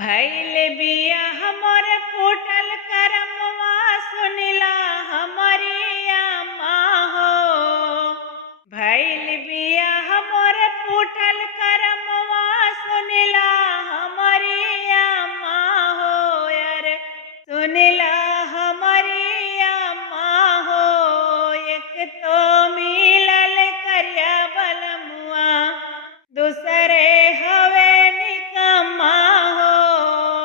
भइल बिया हमर फूटल करमवा सुनिला हमरी अम्मा हो। भइल बिया हमर फूटल करमवा सुनिला हमरी अम्मा हो। यार सुनिला हमरी अम्मा हो। एक तो मिलल करिया बलमुआ दूसरे हवे निकम्मा हो।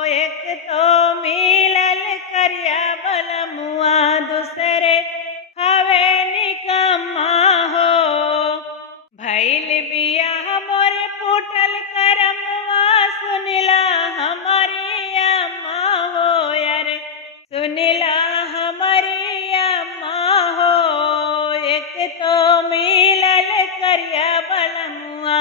एक तो मिलल करिया बलमुआ दूसरे हवे निकम्मा हो। भइल बिया हमर फूटल करमवा सुनिला हमरी अम्मा हो। यार सुनिला हमरी अम्मा हो। एक तो मिलल करिया बलमुआ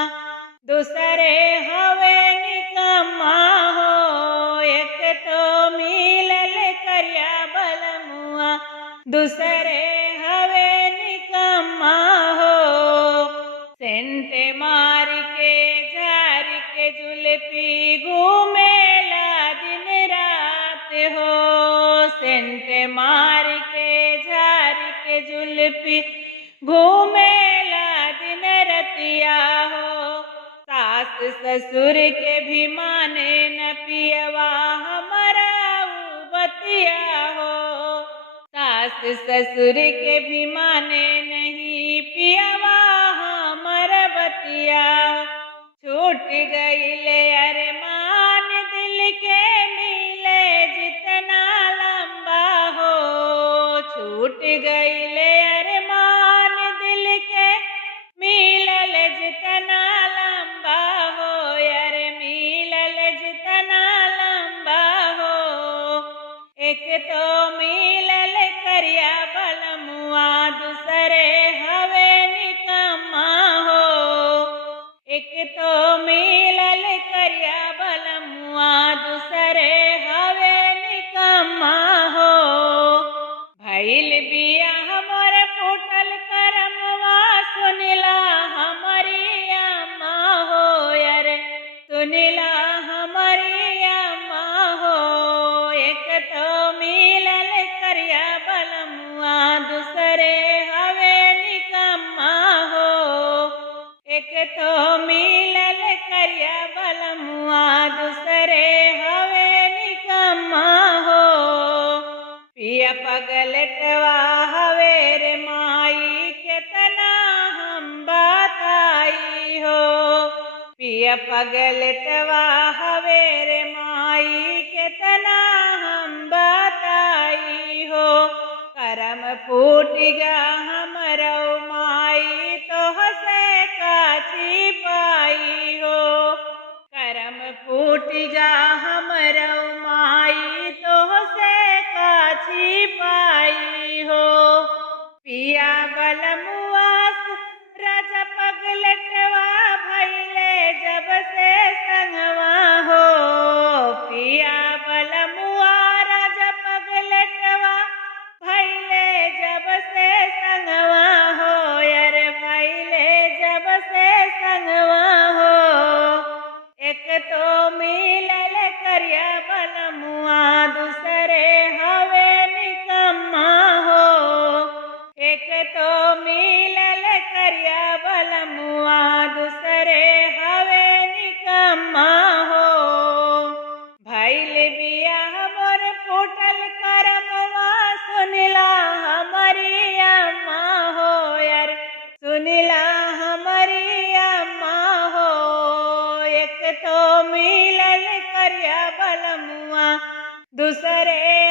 दूसरे हवे निकम्मा हो। एक तो मिलल करिया बलमुआ दूसरे हवे निकम्मा हो। सेंट मार के झार के जुल्फी घूमेला दिन रात हो। सेंट मार के झार के जुल्फी घूमेला दिन रतिया हो। सास ससुर के भी माने न पियवा हमारा बतिया हो। सास ससुर के भी माने नहीं पियवा हमर बतिया। छूट गईले अरमान दिल के मिले जितना लंबा हो। छूट गईले अरमान दिल के मिलल जितना लंबा हो। यार मिलल जितना लंबा हो। एक तो मिलल करिया बलमुआ दूसरे हवे निकम्मा हो। एक तो मिलल करिया बलमुआ दूसरे हवे निकम्मा हो। भइल बिया हमर फूटल करमवा सुनिला हमरी अम्मा हो। यार सुनिला हमरी अम्मा हो। एक तो मिलल करिया बलमुआ दूसरे हवे निकम्मा हो। एक तो मिलल करिया बलमुआ दूसरे हवे निकम्मा हो। पिया पगलटवा हवे रे माई केतना हम बताई हो। पिया पगलटवा हवे रे माई केतना हम बताई हो। करम फूट गा हमरो माई तोहसे काची पाई हो। करम फूट गा हमरो माई तोहसे काची पाई हो। पिया बलमुआ राजा पगलटवा भइले जब से संगवा हो। पिया बलमुआ राजा पगलटवा भइले जब से संगवा हो। यार भइले जब से संगवा हो। एक तो मिलल करिया बलमुआ दूसरे हवे निकम्मा हो। एक तो मिलल करिया बलमुआ दूसरे हवे निकम्मा हो। भइल बिया हमर फूटल करमवा सुनिला हमरी अम्मा हो। यार सुनिला हमरी अम्मा हो। एक तो मिलल करिया बलमुआ दूसरे